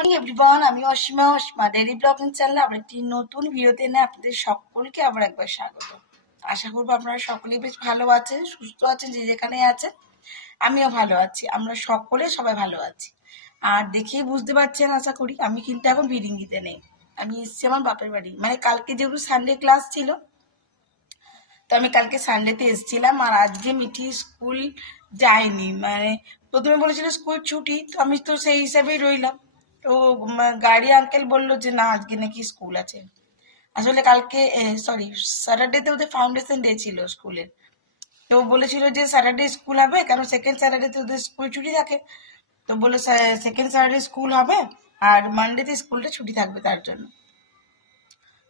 Morning everyone, আমি Asima Asima daily blogging চ্যানেলে আবার একটি নতুন ভিডিওতে এনে আপনাদের সকলকে আবার একবার স্বাগত। আশা করবো আপনারা সকলেই বেশ ভালো আছেন, সুস্থ আছেন, যে যেখানে আছেন। আমিও ভালো আছি, আমরা সবাই ভালো আছি। আর দেখেই বুঝতে পারছেন আশা করি, আমি কিন্তু এখন ভিডিঙ্গিতে নেই, আমি এসেছি আমার বাপের বাড়ি। মানে কালকে যেহেতু সানডে ক্লাস ছিল, তো আমি কালকে সানডেতে এসেছিলাম। আর আজকে মিঠি স্কুল যায়নি, মানে প্রথমে বলেছিল স্কুল ছুটি, তো আমি তো সেই হিসাবেই রইলাম। তো গাড়ি আঙ্কেল বললো যে না, আজকে নাকি স্কুল আছে। আসলে কালকে স্যাটারডেতে ওদের ফাউন্ডেশন ডে ছিল স্কুলের। তো বলেছিল যে স্যাটারডে স্কুল হবে, কারণ সেকেন্ড স্যাটারডেতে ওদের স্কুল ছুটি থাকে। তো বলে সেকেন্ড স্যাটারডে স্কুল হবে, আর মানডেতে স্কুলটা ছুটি থাকবে তার জন্য।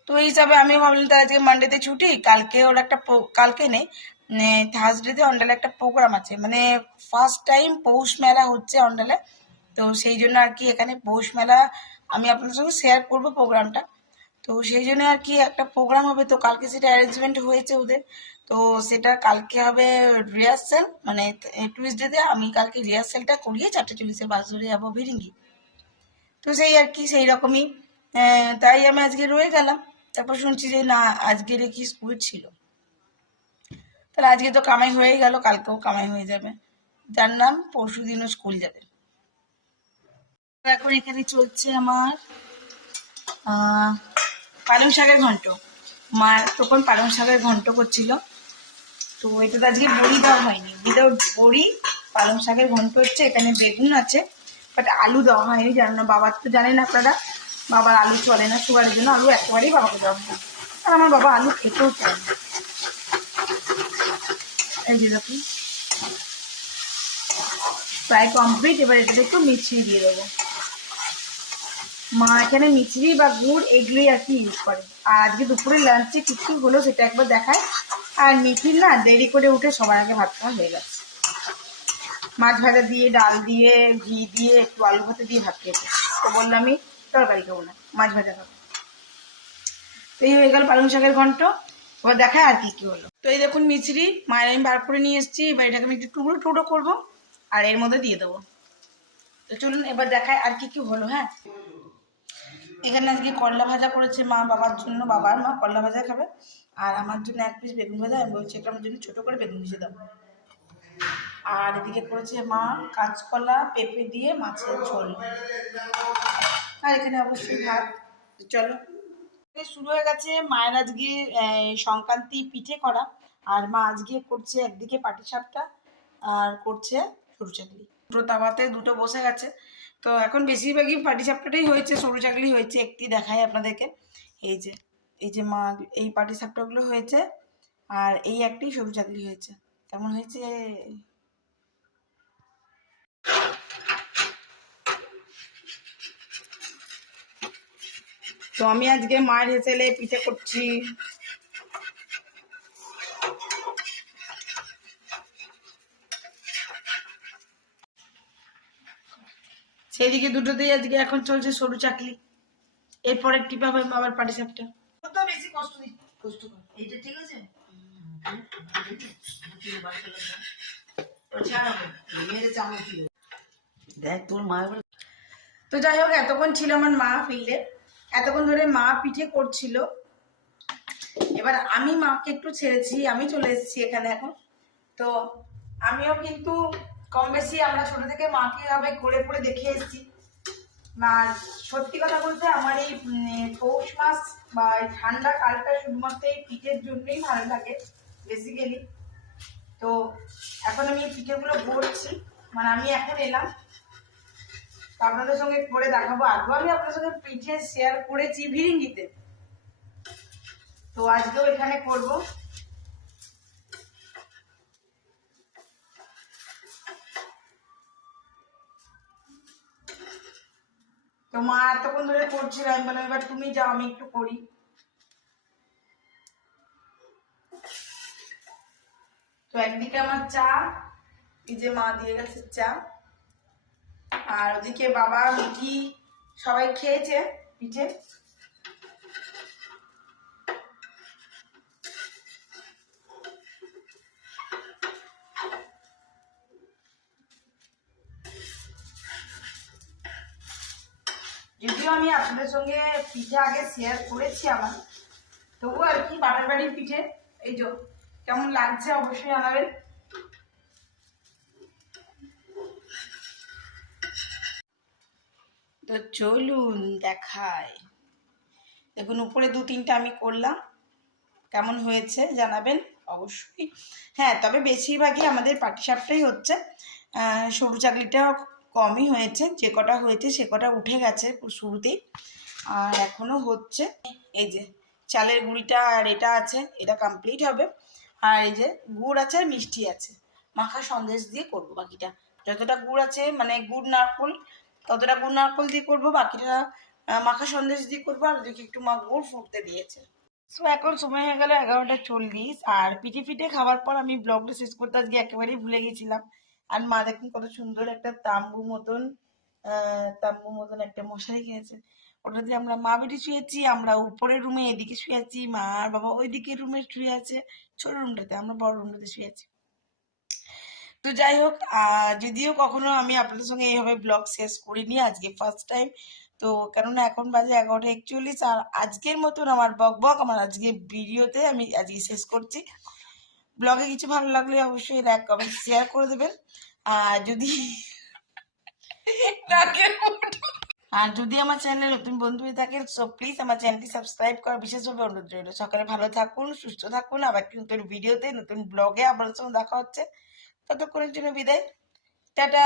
তো এই হিসাবে আমি ভাবলাম তার আজকে মানডেতে ছুটি, কালকে ওর একটা কালকে নেই, থার্সডেতে অন্ডালে একটা প্রোগ্রাম আছে। মানে ফার্স্ট টাইম পৌষ মেলা হচ্ছে অন্ডালে। তো সেই জন্য আর কি এখানে পৌষ মেলা আমি আপনাদের সঙ্গে শেয়ার করবো প্রোগ্রামটা। তো সেই জন্য আর কি একটা প্রোগ্রাম হবে, তো কালকে সেটা অ্যারেঞ্জমেন্ট হয়েছে ওদের। তো সেটা কালকে হবে রিহার্সাল, মানে টুইসডেতে আমি কালকে রিহার্সালটা করিয়ে 4:40 বাস ধরে যাবো ভিরিঙ্গি। তো সেই আর কি সেই রকমই, তাই আমি আজকে রয়ে গেলাম। তারপর শুনছি যে না, আজকের কি স্কুল ছিল। তাহলে আজকে তো কামাই হয়ে গেল, কালকেও কামাই হয়ে যাবে, যার নাম পরশু দিনও স্কুল যাবে। এখন এখানে চলছে আমার পালং শাকের ঘন্ট। মা তখন পালং শাকের ঘন্ট করছিল। তো এটাতে আজকে বড়ি দেওয়া হয়নি, উইদাউট বড়ি পালং শাকের ঘন্ট হচ্ছে। এখানে বেগুন আছে, বাট আলু দেওয়া হয়নি, জানো না, বাবার তো জানেন আপনারা, বাবার আলু চলে না সুগারের জন্য, আলু একেবারেই বাবাকে দেওয়া হয়। আর আমার বাবা আলু খেতেও চায় না। এই যে দেখুন প্রায় কমপ্লিট। এবার এটাতে একটু মিছরি দিয়ে দেবো। মা এখানে মিছরি বা গুড় এগুলোই আর কি ইউজ করে। আর আজকে দুপুরে লাঞ্চে কিছু হলো সেটা একবার দেখায়। আর মিঠির না দেরি করে উঠে সবার আগে ভাত খাওয়া হয়ে গেছে। মাছ ভাজা দিয়ে, ডাল দিয়ে, ঘি দিয়ে, একটু আলু ভাতে দিয়ে ভাত খেয়েছে। তো বললাম আমি তরকারি খাবো না, মাছ ভাজা খাবো। তো এই হয়ে গেল পালং শাকের ঘন্ট। এবার দেখায় আর কি কি হলো। তো এই দেখুন মিছরি মায়ের আমি বার করে নিয়ে এসেছি। এবার এটাকে আমি একটু টুকরো টুকরো করবো আর এর মধ্যে দিয়ে দেবো। তো চলুন এবার দেখায় আর কি কি হলো। হ্যাঁ, এখানে আজকে করলা ভাজা করেছে মা বাবার জন্য, বাবার মা করলা ভাজা খাবে। আর আমার জন্য এক পিস বেগুন ভাজা, আমি বলছি এটা আমার জন্য ছোটো করে বেগুন ভেজে দাও। আর এদিকে করেছে মা কাঁচকলা পেঁপে দিয়ে মাছের ঝোল। আর এখানে অবশ্যই ভাত। চলো, শুরু হয়ে গেছে মায়ের আজকে সংক্রান্তি পিঠে করা। আর মা আজকে করছে একদিকে পাটিসাপটা আর করছে সরু চাকলি। দুটো তাওয়াতে দুটো বসে গেছে। তো এখন বেশিরভাগই পাটিসাপটাটাই হয়েছে, সরু চাকলি হয়েছে একটি, দেখাই আপনাদেরকে। এই যে মা এই পাটিসাপটাগুলো হয়েছে, আর এই একটি সরু চাকলি হয়েছে। কেমন হয়েছে? তো আমি আজকে মায়ের হেসেলে পিঠে করছি। সেইদিকে দুটোতেই আজকে এখন চলছে সরু চাকলি, এরপর একটি পাবে আবার পাটিসাপটা। তো বেশি কষ্ট কর, এইটা ঠিক আছে। দেখ তোর মা। তো যাই হোক, এতক্ষণ ছিল আমার মা ফিল্ডে, এতক্ষণ ধরে মা পিঠে করছিল। এবার আমি মাকে একটু ছেড়েছি, আমি চলে এসেছি এখানে এখন। তো আমিও কিন্তু কম বেশি আমরা ছোট থেকে মাকে এভাবে করে করে দেখে এসেছি। আর সত্যি কথা বলতে আমার এই পৌষ মাস বা এই ঠান্ডা কালটা শুধুমাত্র এই পিঠের জন্যই ভালো লাগে বেসিক্যালি। তো এখন আমি এই পিঠেগুলো গড়ছি, মানে আমি এখন এলাম আপনাদের সঙ্গে করে দেখাবো। আগেও আমি আপনাদের সঙ্গে পিঠে শেয়ার করেছি ভিরিঙ্গিতে, তো আজকেও এখানে করব। তো মা এতক্ষণ ধরে করছিল, আমি বললাম এবার তুমি যাও, আমি একটু করি। তো একদিকে আমার চা, এই যে মা দিয়ে গেছে চা, আর ওদিকে বাবা মিঠি সবাই খেয়েছে পিঠে। যদিও আমি আপনাদের সঙ্গে পিঠে আগে শেয়ার করেছি আমার, তবুও আর কি বাবার বাড়ির পিঠে। এই যে কেমন লাগছে অবশ্যই জানাবেন। তো চলুন দেখায়। দেখুন উপরে 2-3টা আমি করলাম, কেমন হয়েছে জানাবেন অবশ্যই। হ্যাঁ, তবে বেশিরভাগই আমাদের পাটিসাপটাই হচ্ছে, সরু চাকলিটা কমই হয়েছে। যে কটা হয়েছে সে কটা উঠে গেছে শুরুতেই, আর এখনও হচ্ছে। এই যে চালের গুঁড়িটা আর এটা আছে, এটা কমপ্লিট হবে। আর এই যে গুড় আছে আর মিষ্টি আছে, মাখা সন্দেশ দিয়ে করবো বাকিটা। যতটা গুড় আছে মানে গুড় নারকোল, ততটা গুড় নারকোল দিয়ে করবো, বাকিটা মাখা সন্দেশ দিয়ে করবো। আর দেখি একটু মা গুড় ফুটতে দিয়েছে। সো এখন সময় হয়ে গেল 11টা 40। আর পিঠে পিঠে খাওয়ার পর আমি ব্লগটা শেষ করতে আজকে একেবারেই ভুলে গেছিলাম। আর মা দেখুন কত সুন্দর একটা তাম্বু মতন একটা মশারি কিনেছে। ওটা দিয়ে আমরা মা বেটি শুয়েছি, আমরা উপরের রুমে এদিকে শুয়েছি, মা আর বাবা ওইদিকে রুমে শুয়ে আছে, ছোট রুমটাতে, আমরা বড় রুমটাতে শুয়েছি। তো যাই হোক, যদিও কখনো আমি আপনাদের সঙ্গে এইভাবে ব্লগ শেষ করিনি, আজকে ফার্স্ট টাইম। তো কেননা এখন বাজে 11টা 41, আর আজকের মতন আমার বক আমার আজকে ভিডিওতে আমি আজকে শেষ করছি। ব্লগে কিছু ভালো লাগলে অবশ্যই লাইক কমেন্ট শেয়ার করে দেবেন। আর যদি আর যদি আমার চ্যানেলে নতুন বন্ধু হয়ে থাকেন, সো প্লিজ আমার চ্যানেলটি সাবস্ক্রাইব করার বিশেষভাবে অনুরোধ রইল। সকালে ভালো থাকুন, সুস্থ থাকুন। আবার একটি নতুন ভিডিওতে নতুন ব্লগে আপনার সঙ্গে দেখা হচ্ছে। ততক্ষণের জন্য বিদায়, টাটা।